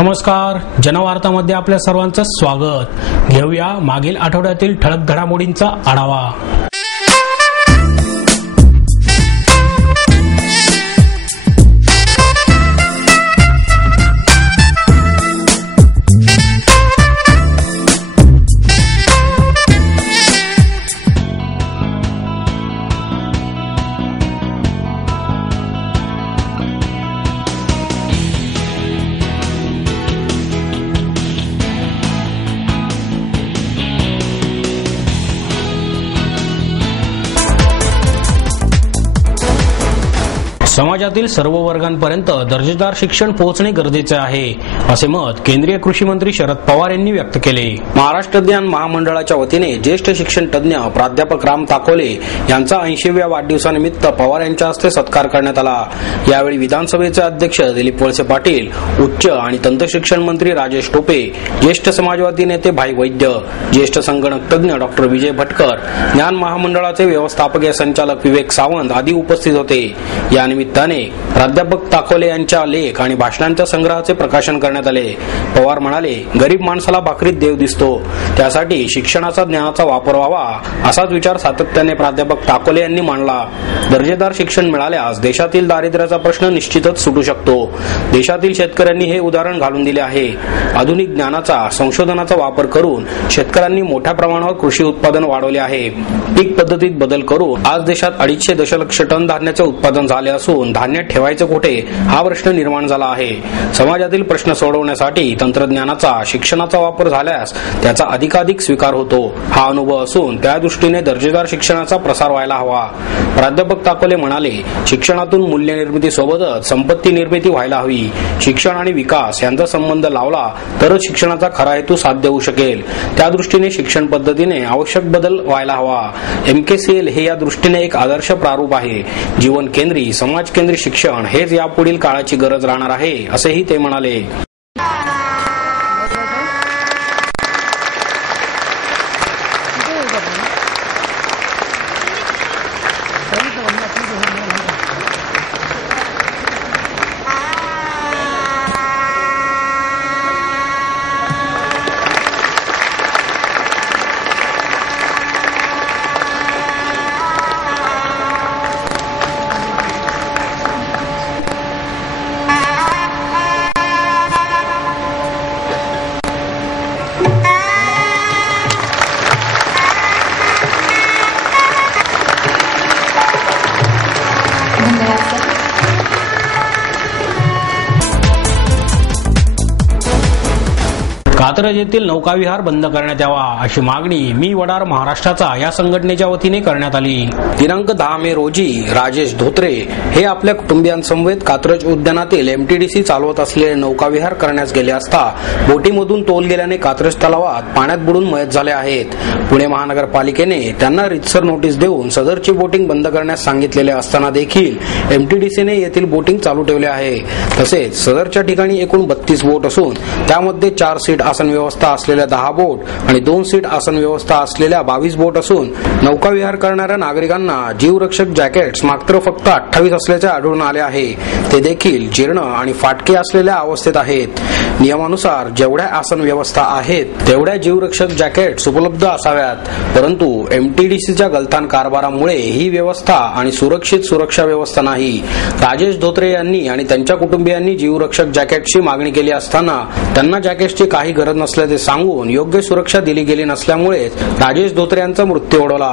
नमस्कार, जनवार्तामध्ये आपल्या सर्वांचं स्वागत। घेऊया मागील आठवड्यातील ठळक घडामोडींचा आढावा। समाजातील सर्व वर्गांपर्यंत दर्जेदार शिक्षण पोहोचणे गरजेचे आहे, असे मत केंद्रीय कृषी मंत्री शरद पवार यांनी व्यक्त केले। महाराष्ट्र ज्ञान महामंडळाच्या वतीने ज्येष्ठ शिक्षण तज्ञ प्राध्यापक राम ताकोले यांचा 80व्या वाढदिवसानिमित्त पवार यांच्या हस्ते सत्कार करण्यात आला। यावेळी विधानसभेचे अध्यक्ष दिलीप वळसे पाटील, उच्च आणि तंत्र शिक्षण मंत्री राजेश टोपे, ज्येष्ठ समाजवादी नेते भाई वैद्य, ज्येष्ठ संगणक तज्ञ डॉक्टर विजय भटकर, ज्ञान महामंडळाचे व्यवस्थापकीय संचालक विवेक सावंत आदी उपस्थित होते। या निमित्ताने प्राध्यापक ताकोले यांच्या लेख आणि भाषणांच्या संग्रहाचे प्रकाशन करण्यात आले। पवार म्हणाले, गरीब माणसाला भाकरीत देव दिसतो, त्यासाठी शिक्षणाचा ज्ञानाचा वापर व्हावा, असाच विचार सातत्याने प्राध्यापक ताकोले यांनी मांडला। दर्जेदार शिक्षण मिळाल्यास देशातील दारिद्र्याचा प्रश्न निश्चितच सुटू शकतो। देशातील शेतकऱ्यांनी हे उदाहरण घालून दिले आहे। आधुनिक ज्ञानाचा, संशोधनाचा वापर करून शेतकऱ्यांनी मोठ्या प्रमाणावर कृषी उत्पादन वाढवले आहे। पीक पद्धतीत बदल करून आज देशात 250 दशलक्ष टन धान्याचे उत्पादन झाले असून धान्य ठेवायचे कुठे हा प्रश्न निर्माण झाला आहे। समाजातील प्रश्न सोडवण्यासाठी तंत्रज्ञानाचा, शिक्षणाचा वापर झाल्यास त्याचा अधिकाधिक स्वीकार होतो। हा अनुभव असून त्या दृष्टीने दर्जेदार शिक्षणाचा प्रसार व्हायला हवा। प्राध्यापक ताकोले म्हणाले, शिक्षणातून मूल्य निर्मिती सोबतच संपत्ती निर्मिती व्हायला हवी। शिक्षण आणि विकास यांचा संबंध लावला तरच शिक्षणाचा खरा हेतू साध्य होऊ शकेल। त्या दृष्टीने शिक्षण पद्धतीने आवश्यक बदल व्हायला हवा। MKCL हे या दृष्टीने एक आदर्श प्रारूप आहे। जीवन केंद्री, समाज केंद्री शिक्षण हेच यापुढील काळाची गरज राहणार आहे, असेही ते म्हणाले। कात्रज येथील नौकाविहार बंद करण्यात यावा, अशी मागणी मी वडार महाराष्ट्राचा या संघटनेच्या वतीने करण्यात आली। दिनांक 10 मे रोजी राजेश धोत्रे हे आपल्या कुटुंबियांसमवेत कात्रज उद्यानातील MTDC चालवत असलेले नौकाविहार करण्यास गेले असता बोटीमधून तोल गेल्याने कात्रज तलावात पाण्यात बुडून मयत झाले आहेत। पुणे महानगरपालिकेने त्यांना रितसर नोटीस देऊन सदरची बोटिंग बंद करण्यास सांगितलेले असताना देखील MTDCने येथील बोटिंग चालू ठेवले आहे। तसेच सदरच्या ठिकाणी एकूण 32 बोट असून त्यामध्ये 4 सीट आसन व्यवस्था असलेल्या 10 बोट आणि 2 सीट आसन व्यवस्था असलेल्या 22 बोट असून नौकाविहार करणाऱ्या नागरिकांना जीवरक्षक जॅकेट्स मात्र फक्त 28 असल्याचे आढळून आले आहे। ते देखील जीर्ण आणि फाटके असलेल्या अवस्थेत आहेत। नियमानुसार जेवढ्या आसन व्यवस्था आहेत तेवढ्या जीवरक्षक जॅकेट्स उपलब्ध असाव्यात, परंतु MTDCच्या गलथान कारभारामुळे ही व्यवस्था आणि सुरक्षित सुरक्षा व्यवस्था नाही। राजेश धोत्रे यांनी आणि त्यांच्या कुटुंबियांनी जीवरक्षक जॅकेटची मागणी केली असताना त्यांना जॅकेटची काही गरज नसल्याचे सांगून योग्य सुरक्षा दिली गेली नसल्यामुळे राजेश धोत्रे यांचा मृत्यू ओढवला।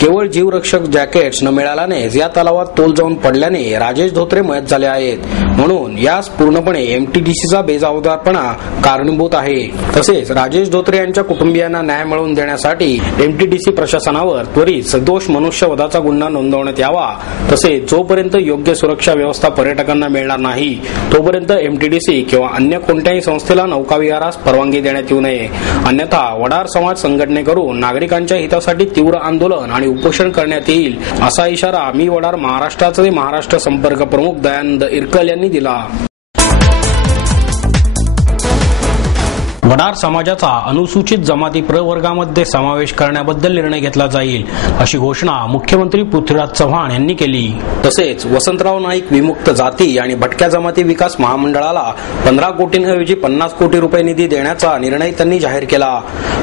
केवळ जीवरक्षक जॅकेट्स न मिळाल्यानेच या तलावात तोल जाऊन पडल्याने राजेश धोत्रे मयत झाले आहेत। म्हणून यास पूर्णपणे MTDCचा बेजबाबदारपणा कारणीभूत आहे। तसेच राजेश धोत्रे यांच्या कुटुंबियांना न्याय मिळवून देण्यासाठी MTDC प्रशासनावर त्वरित सदोष मनुष्यवधाचा गुन्हा नोंदवण्यात यावा। तसेच जोपर्यंत योग्य सुरक्षा व्यवस्था पर्यटकांना मिळणार नाही तोपर्यंत MTDC किंवा अन्य कोणत्याही संस्थेला नौकाविहारास परवानगी देण्यात येऊ नये, अन्यथा वडार समाज संघटनेकडून नागरिकांच्या हितासाठी तीव्र आंदोलन आणि उपोषण करण्यात येईल, असा इशारा मी वडार महाराष्ट्राचे महाराष्ट्र संपर्क प्रमुख दयानंद इरकल यांनी दिला। वडार समाजाचा अनुसूचित जमाती प्रवर्गामध्ये समावेश करण्याबद्दल निर्णय घेतला जाईल अशी घोषणा मुख्यमंत्री पृथ्वीराज चव्हाण यांनी केली. तसेच वसंतराव नाईक विमुक्त जाती आणि भटक्या जमाती विकास महामंडळाला 15 कोटींऐवजी 50 कोटी रुपये निधी देण्याचा निर्णय त्यांनी जाहीर केला.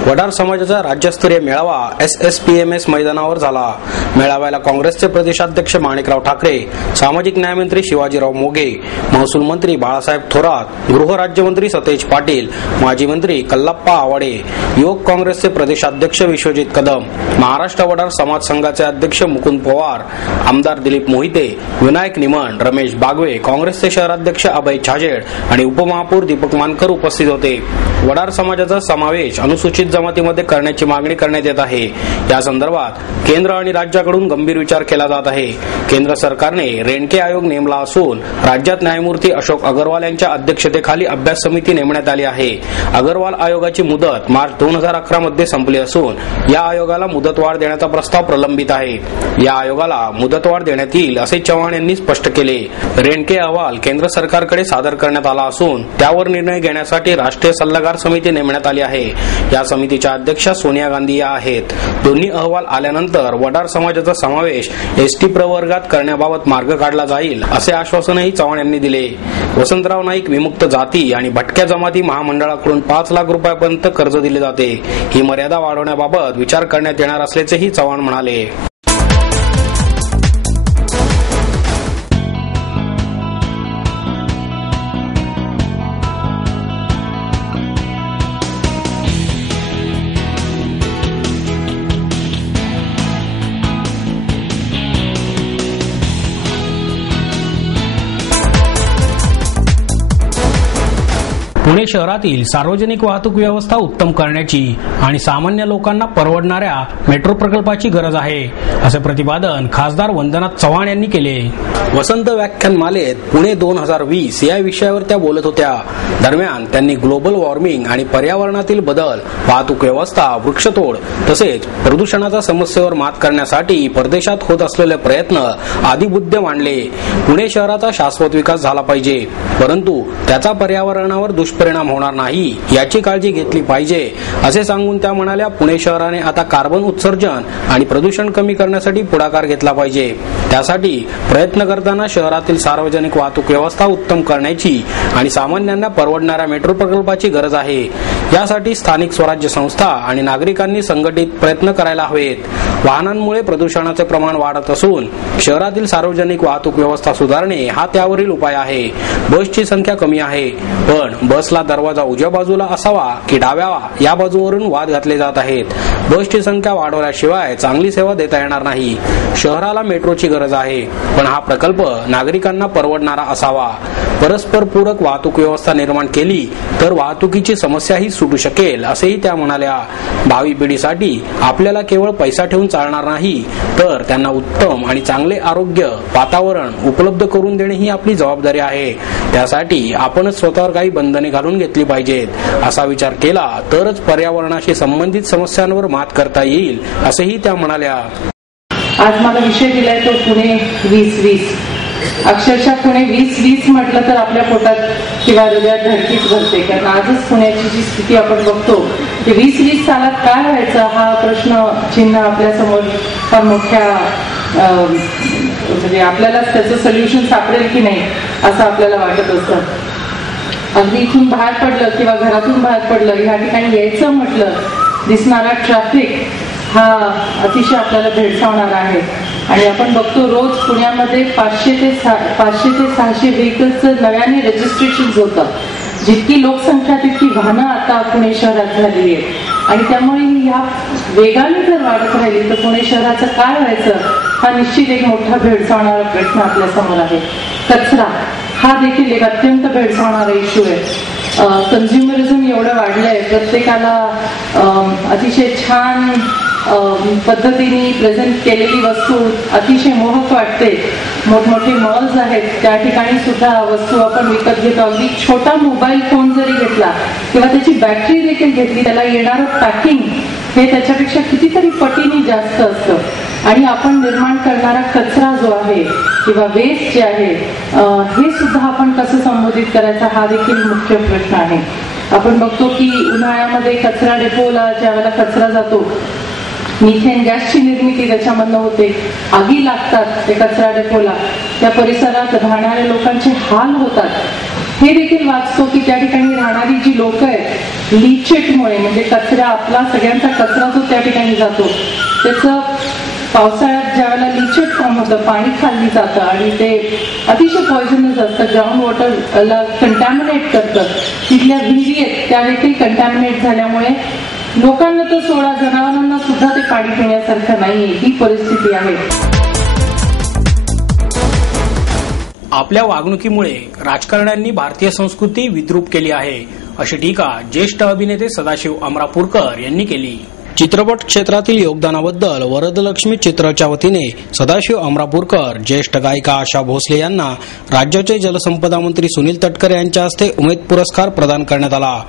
वडार समाजाचा राज्यस्तरीय मेळावा SSPMS मैदानावर झाला. मेळाव्याला काँग्रेसचे प्रदेशाध्यक्ष माणिकराव ठाकरे, सामाजिक न्याय मंत्री शिवाजीराव मोघे, महसूल मंत्री बाळासाहेब थोरात, गृह राज्यमंत्री सतेज पाटील, माजी मंत्री कल्लाप्पा आवाडे, युवक काँग्रेसचे प्रदेशाध्यक्ष विश्वजित कदम, महाराष्ट्र वडार समाज संघाचे अध्यक्ष मुकुंद पवार, आमदार दिलीप मोहिते, विनायक निमण, रमेश बागवे, काँग्रेसचे शहराध्यक्ष अभय छाजेड आणि उपमहापौर दीपक मानकर उपस्थित होते. वडार समाजाचा समावेश अनुसूचित जमातीमध्ये करण्याची मागणी करण्यात येत आहे. या संदर्भात केंद्र आणि राज्याकडून गंभीर विचार केला जात आहे. केंद्र सरकारने रेणके आयोग नेमला असून राज्यात न्यायमूर्ती अशोक अग्रवाल यांच्या अध्यक्षतेखाली अभ्यास समिती नेमण्यात आली आहे. अग्रवाल आयोगाची मुदत मार्च 2011 मध्ये संपली असून या आयोगाला मुदतवाढ देण्याचा प्रस्ताव प्रलंबित आहे. या आयोगाला मुदतवाढ देण्यात येईल असे चव्हाण यांनी स्पष्ट केले. रेणके अहवाल केंद्र सरकारकडे सादर करण्यात आला असून त्यावर निर्णय घेण्यासाठी राष्ट्रीय सल्लागार समिती नेमण्यात आली आहे. या समितीच्या अध्यक्षा सोनिया गांधी या आहेत. दोन्ही अहवाल आल्यानंतर वडार समाजाचा समावेश ST प्रवर्गात करण्याबाबत मार्ग काढला जाईल असे आश्वासनही चव्हाण यांनी दिले. वसंतराव नाईक विमुक्त जाती आणि भटक्या जमाती महामंडळाकडून 5 लाख रुपयापर्यंत कर्ज दिले जाते. ही मर्यादा वाढवण्याबाबत विचार करण्यात येणार असल्याचेही चव्हाण म्हणाले. पुणे शहरातील सार्वजनिक वाहतूक व्यवस्था उत्तम करण्याची आणि सामान्य लोकांना परवडणाऱ्या मेट्रो प्रकल्पाची गरज आहे असे प्रतिपादन खासदार वंदना चव्हाण यांनी केले. वसंत व्याख्यानमालेत पुणे 2020 या विषयावर त्या बोलत होत्या. दरम्यान त्यांनी ग्लोबल वॉर्मिंग आणि पर्यावरणातील बदल, वाहतूक व्यवस्था, वृक्षतोड तसेच प्रदूषणाच्या समस्येवर मात करण्यासाठी परदेशात होत असलेले प्रयत्न आदी मुद्दे मांडले. पुणे शहराचा शाश्वत विकास झाला पाहिजे, परंतु त्याचा पर्यावरणावर दुष्परिणाम होणार नाही याची काळजी घेतली पाहिजे असे सांगून त्या म्हणाल्या, पुणे शहराने आता कार्बन उत्सर्जन आणि प्रदूषण कमी करण्यासाठी पुढाकार घेतला पाहिजे. त्यासाठी प्रयत्न करताना शहरातील सार्वजनिक वाहतूक व्यवस्था उत्तम करण्याची आणि सामान्यांना परवडणाऱ्या मेट्रो प्रकल्पाची गरज आहे. यासाठी स्थानिक स्वराज्य संस्था आणि नागरिकांनी संघटित प्रयत्न करायला हवेत. वाहनांमुळे प्रदूषणाचे प्रमाण वाढत असून शहरातील सार्वजनिक वाहतूक व्यवस्था सुधारणे हा त्यावरील उपाय आहे. बसची संख्या कमी आहे, पण बसला दरवाजा उजव्या बाजूला असावा की डाव्या या बाजूवरून वाद घातले जात आहेत. बसची संख्या वाढवल्याशिवाय चांगली सेवा देता येणार नाही. शहराला मेट्रोची गरज आहे, पण हा प्रकल्प नागरिकांना परवडणारा असावा. परस्पर पूरक वाहतूक व्यवस्था निर्माण केली तर वाहतुकीची समस्याही सुटू शकेल असेही त्या म्हणाल्या. भावी पिढीसाठी आपल्याला केवळ पैसा ठेवून चालणार नाही, तर त्यांना उत्तम आणि चांगले आरोग्य, वातावरण उपलब्ध करून देणे ही आपली जबाबदारी आहे. त्यासाठी आपणच स्वतःवर काही बंधने घालून घेतली पाहिजेत. असा विचार केला तरच पर्यावरणाशी संबंधित समस्यांवर मात करता येईल असेही त्या म्हणाल्या. आज मला विषय दिलाय तो पुणे 2020. अक्षरशः पुणे 2020 म्हटलं तर आपल्या पोटात किंवा हृदयात धडकीच भरते, कारण आजच पुण्याची जी स्थिती आपण बघतो की 2020 सालात काय व्हायचं हा प्रश्न चिन्ह आपल्या समोर फार मोठ्या म्हणजे आपल्याला त्याचं सोल्युशन सापडेल की नाही असं आपल्याला वाटत असतं. अगदी इथून बाहेर पडलं किंवा घरातून बाहेर पडलं, ह्या ठिकाणी यायचं म्हटलं, दिसणारा ट्रॅफिक हा अतिशय आपल्याला भेडसावणार आहे. आणि आपण बघतो रोज पुण्यामध्ये 500 ते 600 व्हेकल्सचं नव्याने रजिस्ट्रेशन होतं. जितकी लोकसंख्या तितकी वाहनं आता पुणे शहरात झालेली आहे. आणि त्यामुळे ह्या वेगाने जर वाढत राहिली तर पुणे शहराचं काय व्हायचं हा निश्चित एक मोठा भेडसावणारा प्रश्न आपल्या समोर आहे. कचरा हा देखील एक अत्यंत भेडसावणारा इश्यू आहे. कन्झ्युमरिझम एवढं वाढलंय, प्रत्येकाला अतिशय छान पद्धतीने प्रेझेंट केलेली वस्तू अतिशय मोहक वाटते. मोठमोठे मॉल्स आहेत त्या ठिकाणी सुद्धा वस्तू आपण विकत घेतो. अगदी छोटा मोबाईल फोन जरी घेतला किंवा त्याची बॅटरी देखील घेतली, त्याला येणारं पॅकिंग हे त्याच्यापेक्षा कितीतरी पटीने जास्त असतं. आणि आपण निर्माण करणारा कचरा जो आहे किंवा वेस्ट जे आहे हे सुद्धा आपण कसं संबोधित करायचा हा देखील मुख्य प्रश्न आहे. आपण बघतो की उन्हाळ्यामध्ये कचरा डेपोला ज्यावेळेला कचरा जातो, मिथेन गॅसची निर्मिती त्याच्यामधनं होते, आगी लागतात ते कचरा डेपोला, त्या परिसरात राहणाऱ्या लोकांचे हाल होतात. हे देखील वाचतो की त्या ठिकाणी राहणारी जी लोक आहेत लिचेटमुळे, म्हणजे कचरा, आपला सगळ्यांचा कचरा जो त्या ठिकाणी जातो त्याचं पावसाळ्यात ज्यावेळेला लिचेट फॉर्म होतं, पाणी खाल्ली जातं आणि ते अतिशय पॉइझनस असतं, ग्राउंड वॉटरला कंटॅमिनेट करतं. तिथल्या विहिरी आहेत त्या देखील कंटॅमिनेट झाल्यामुळे लोकांना तर सोडा, जनावरांना सुद्धा ते पाणी पिण्यासारखं नाहीये, ही परिस्थिती आहे. आपल्या वागणुकीमुळे राजकारण्यांनी भारतीय संस्कृती विद्रूप केली आहे, अशी टीका ज्येष्ठ अभिनेते सदाशिव अमरापूरकर यांनी केली. चित्रपट क्षेत्रातील योगदानाबद्दल वरदलक्ष्मी चित्रच्या वतीने सदाशिव अमरापूरकर, ज्येष्ठ गायिका आशा भोसले यांना राज्याचे जलसंपदा मंत्री सुनील तटकरे यांच्या हस्ते उमेद पुरस्कार प्रदान करण्यात आला.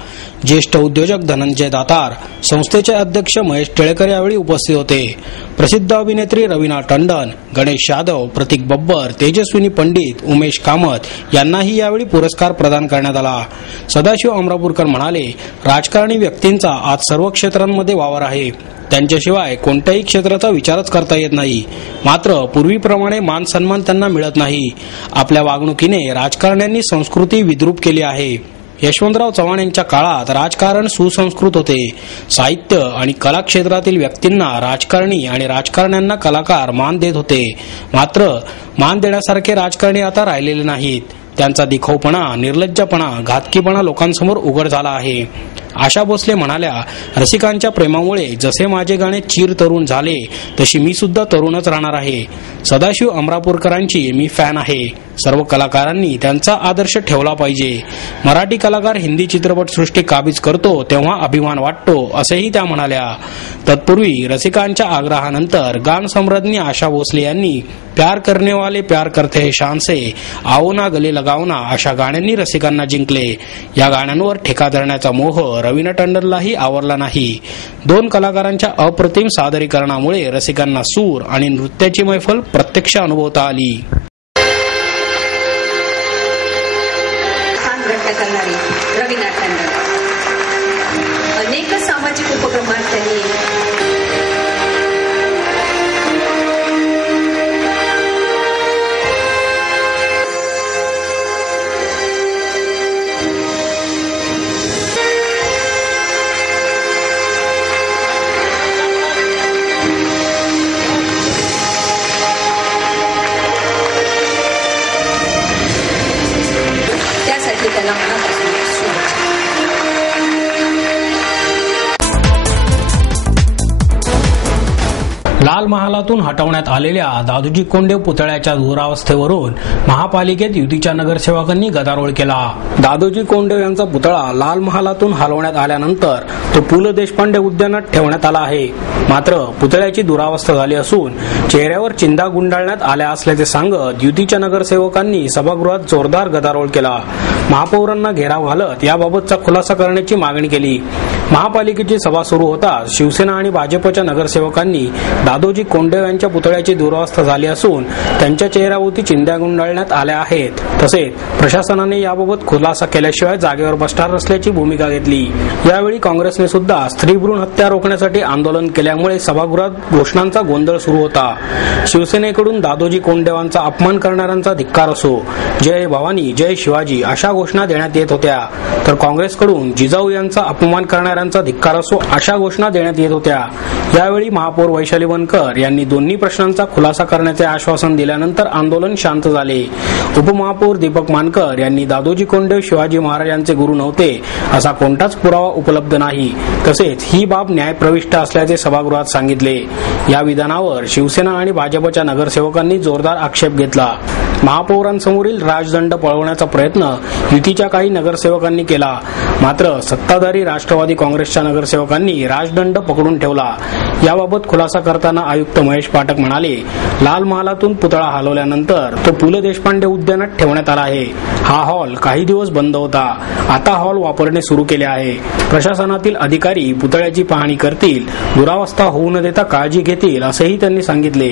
ज्येष्ठ उद्योजक धनंजय दातार, संस्थेचे अध्यक्ष महेश टिळेकर यावेळी उपस्थित होते. प्रसिद्ध अभिनेत्री रवीना टंडन, गणेश यादव, प्रतीक बब्बर, तेजस्विनी पंडित, उमेश कामत यांनाही यावेळी पुरस्कार प्रदान करण्यात आला. सदाशिव अमरापूरकर म्हणाले, राजकारणी व्यक्तींचा आज सर्व क्षेत्रांमध्ये वावर आहे. त्यांच्याशिवाय कोणत्याही क्षेत्राचा विचारच करता येत नाही. मात्र पूर्वीप्रमाणे मान सन्मान त्यांना मिळत नाही. आपल्या वागणुकीने राजकारण्यांनी संस्कृती विद्रूप केली आहे. यशवंतराव चव्हाण यांच्या काळात राजकारण सुसंस्कृत होते. साहित्य आणि कला क्षेत्रातील व्यक्तींना राजकारणी आणि राजकारण्यांना कलाकार मान देत होते. मात्र मान देण्यासारखे राजकारणी आता राहिलेले नाहीत. त्यांचा दिखाऊपणा, निर्लज्जपणा, घातकीपणा लोकांसमोर उघड झाला आहे. आशा भोसले म्हणाल्या, रसिकांच्या प्रेमामुळे जसे माझे गाणे चिर तरुण झाले तशी मी सुद्धा तरुणच राहणार आहे. सदाशिव अमरापूरकरांची मी फॅन आहे. सर्व कलाकारांनी त्यांचा आदर्श ठेवला पाहिजे. मराठी कलाकार हिंदी चित्रपटसृष्टी काबीज करतो तेव्हा अभिमान वाटतो, असेही त्या म्हणाल्या. तत्पूर्वी रसिकांच्या आग्रहानंतर गान सम्राज्ञी आशा भोसले यांनी प्यार करने वाले प्यार करते हैं शान से, आओ ना गले लगाओ ना अशा गाण्यांनी रसिकांना जिंकले. या गाण्यांवर ठेका धरण्याचा मोह रवीना टंडनलाही आवरला नाही. दोन कलाकारांच्या अप्रतिम सादरीकरणामुळे रसिकांना सूर आणि नृत्याची मैफल प्रत्यक्ष अनुभवता आली. रवीना टंडन अनेक सामाजिक उपक्रमात त्यांनी त्याला मनापासून शुभेच्छा. लाल महालातून हटवण्यात आलेल्या दादोजी कोंडदेव पुतळ्याच्या दुरावस्थेवरून महापालिकेत युतीच्या नगरसेवकांनी गदारोळ केला. दादोजी कोंडदेव यांचा पुतळा लाल महालातून हलवण्यात आल्यानंतर तो पु ल देशपांडे उद्यानात ठेवण्यात आला आहे. मात्र पुतळ्याची दुरावस्था झाली असून चेहऱ्यावर चिंधा गुंडाळण्यात आल्या असल्याचे सांगत युतीच्या नगरसेवकांनी सभागृहात जोरदार गदारोळ केला. महापौरांना घेराव घालत याबाबतचा खुलासा करण्याची मागणी केली. महापालिकेची सभा सुरू होताच शिवसेना आणि भाजपच्या नगरसेवकांनी दादोजी कोंडदेव यांच्या पुतळ्याची दुरावस्था झाली असून त्यांच्या चेहऱ्यावरती चिंध्या गुंडाळण्यात आल्या आहेत. तसेच प्रशासनाने याबाबत खुलासा केल्याशिवाय जागेवर बसणार नसल्याची भूमिका घेतली. यावेळी काँग्रेसने सुद्धा स्त्रीभ्रूण हत्या रोखण्यासाठी आंदोलन केल्यामुळे सभागृहात घोषणांचा गोंधळ सुरू होता. शिवसेनेकडून दादोजी कोंडदेवांचा अपमान करणाऱ्यांचा धिक्कार असो, जय भवानी जय शिवाजी अशा घोषणा देण्यात येत होत्या, तर काँग्रेसकडून जिजाऊ यांचा अपमान करणाऱ्यांचा धिक्कार असो अशा घोषणा देण्यात येत होत्या. यावेळी महापौर वैशाली वनकर यांनी दोन्ही प्रश्नांचा खुलासा करण्याचे आश्वासन दिल्यानंतर आंदोलन शांत झाले. उपमहापौर दीपक मानकर यांनी दादोजी कोंडदेव शिवाजी महाराजांचे गुरु नव्हते असा कोणताच पुरावा उपलब्ध नाही, तसेच ही बाब न्यायप्रविष्ट असल्याचे सभागृहात सांगितले. या विधानावर शिवसेना आणि भाजपच्या नगरसेवकांनी जोरदार आक्षेप घेतला. महापौरांसमोरील राजदंड पळवण्याचा प्रयत्न युतीच्या काही नगरसेवकांनी केला. मात्र सत्ताधारी राष्ट्रवादी काँग्रेसच्या नगरसेवकांनी राजदंड पकडून ठेवला. याबाबत खुलासा करताना आयुक्त महेश पाठक म्हणाले, लाल महालातून पुतळा हलवल्यानंतर तो पु ल देशपांडे उद्यानात ठेवण्यात आला आहे. हा हॉल काही दिवस बंद होता, आता हॉल वापरणे सुरू केले आहे. प्रशासनातील अधिकारी पुतळ्याची पाहणी करतील, दुरावस्था होऊ न देता काळजी घेतील असेही त्यांनी सांगितले.